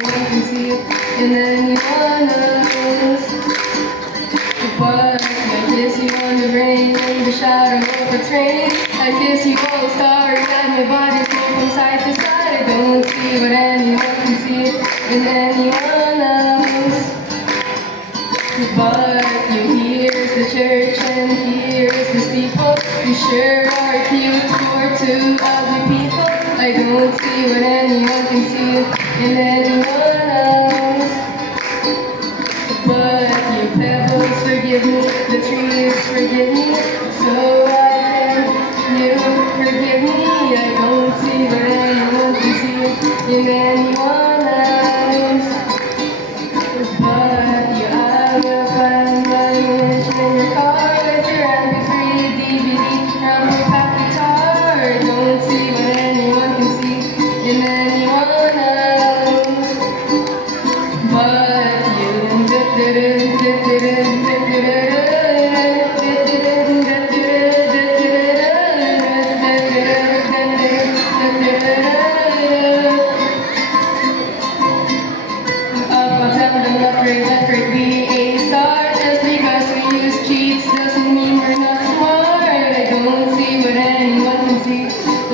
anyone can see it in anyone else. But I kiss you on the rain, in the shadow of a train. I kiss you all starry and my body's moving from side to side. I don't see what anyone can see it in anyone else. But you here's the church and here's the steeple. You sure are cute for two ugly people. I don't see what anyone can see it in anyone else. But you pebbles forgive me, the trees forgive me, so why can you forgive me? I don't see what anyone can see it in anyone else. But you have your fun language in your car with your MP3 DVD from your pack guitar. I don't see what anyone can see in anyone else. But let grade be a star. Just because we use cheats doesn't mean we're not smart. I don't see what anyone can see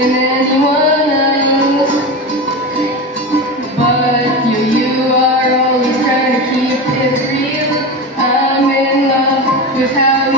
in anyone else. But you are always trying to keep it real. I'm in love with how